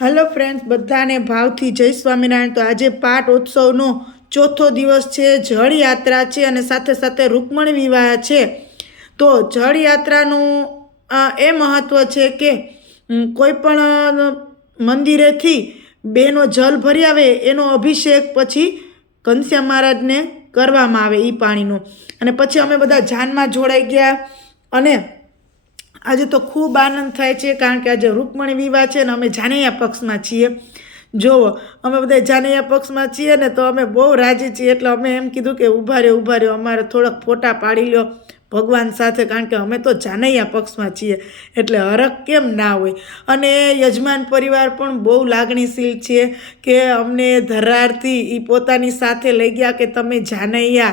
Hello friends, बधाने भावथी जय स्वामीनारायण। तो आज पाट उत्सवनो चौथो दिवस है। जल यात्रा है और साथे साथे रुक्मणी विवाह है। तो जल यात्रानु ए महत्व है कि कोईपण मंदिरे थी बेनो जल भरी आवे एनो अभिषेक पछी घनश्याम महाराज ने करवामां आवे ई पाणीनो। अने पछी अमे बधा जानमा जोड़ाई गया अने आज तो खूब आनंद थाय छे कारण के आज रुक्मणी विवाह है ने अमे जानैया पक्ष में छीए। जो अमे बधा जानैया पक्ष में छीए ने तो अमे बहु राजी छीए एटले अमे एम कीधुं के उभा रह्यो अमारे थोड़ाक फोटा पाड़ी ल्यो भगवान साथे कारण के अमे तो जानैया पक्ष में छीए एटले हरख केम ना होय। अने यजमान परिवार पण बहु लागणीशील छे के अमने धरारथी ई पोतानी साथे लई गया के तमे जानैया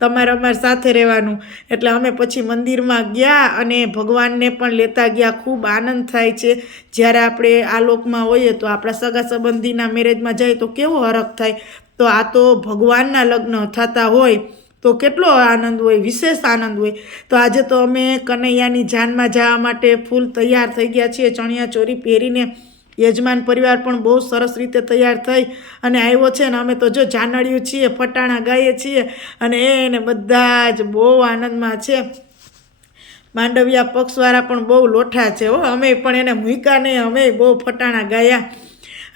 तमारे अमार साथे रहेवानुं एटले अमे पछी मंदिरमां गया अने भगवानने पण लेता गया। खूब आनंद थाय छे ज्यारे आपणे आ लोकमां होईए तो आपणा सगा संबंधीना मेरेजमां जाईए तो केवो हरख थाय। तो आ तो भगवानना लग्न थता होय तो केटलो आनंद होय, विशेष आनंद होय। तो आज तो अमे कन्हैयानी जानमा जवा माटे फूल तैयार थई गया छीए। चणिया चोरी पहेरीने यजमान परिवार पण बहुत सरस रीते तैयार थई अने आव्यो छे ने अमे तो जो जानड़ियो छीए फटाणा गाईए छीए अने एने बधा ज बहु आनंदमां छे। मांडविया पक्षवाळा पण बहु लोठा छे हो, अमे पण एने मूक्या नहीं, अमे बहु फटाणा गाया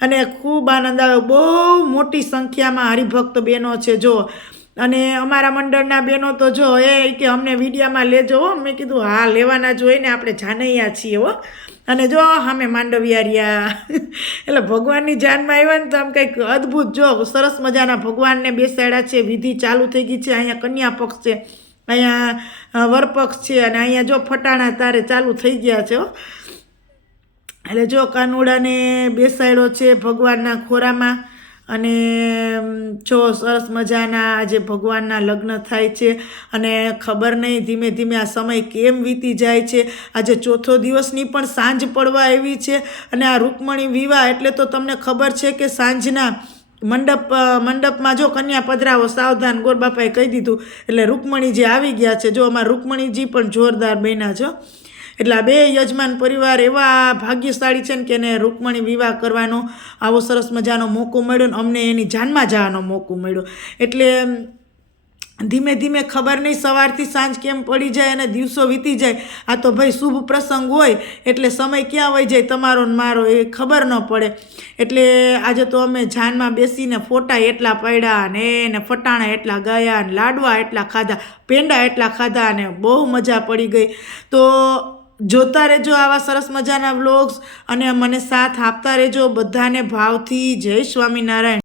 अने खूब आनंद आव्यो। बहु मोटी संख्यामां हरिभक्त बहनों छे। जो अने अमारा मंडळना बहनों तो जो ए के अमने विडियोमां लेजो हो। मैं कीधुं हाँ लेवाना ज होय ने, आपणे जानैया छीए हो। अने जो हमें मांडविया रिया एटले भगवाननी जानमा आव्या ने तो आम कंईक अद्भुत जो सरस मजाना भगवानने बेसाड्या छे। विधि चालू थई गई छे। अहींया कन्या पक्ष छे, अहींया वर पक्ष छे अने अहींया जो फटाणा तारे चालू थई गया छे हो। एटले जो कानुडाने बेसाड्यो छे भगवानना खोरामां अने जो सरस मजाना आज भगवानना लग्न थाय छे अने खबर नहीं धीमे धीमे आ समय केम वीती जाय छे। आज चौथो दिवसनी पण सांज पड़वा आवी छे अने आ रुक्मणी विवाह एटले तो तमने खबर छे के सांजना मंडपमां जो कन्या पधरावो सावधान, गोरबापाए कही दीधुं एटले रुक्मणीजी आवी गया छे। जो अमारा रुक्मणीजी पण जोरदार बन्या छे। એટલે આ બે યજમાન પરિવાર એવા ભાગ્યશાળી છે ને કે એને રૂકમણી વિવાહ કરવાનો આવો સરસ મજાનો મોકો મળ્યો ને અમને એની જાનમાં જવાનો મોકો મળ્યો। એટલે ધીમે ધીમે ખબર નહીં સવારથી સાંજ કેમ પડી જાય અને દિવસો વીતી જાય। આ તો ભાઈ શુભ પ્રસંગ હોય એટલે સમય ક્યાં વહી જાય તમારો ને મારો એ ખબર ન પડે। એટલે આજે તો અમે જાનમાં બેસીને ફોટા એટલા પાડ્યા અને એને ફટાણા એટલા ગાયા અને લાડવા એટલા ખાધા, પેંડા એટલા ખાધા અને બહુ મજા પડી ગઈ। તો જોતા રહેજો આવા સરસ મજાના વ્લોગ્સ અને મને સાથ આપતા રહેજો। બધાને ભાવથી જય સ્વામિનારાયણ।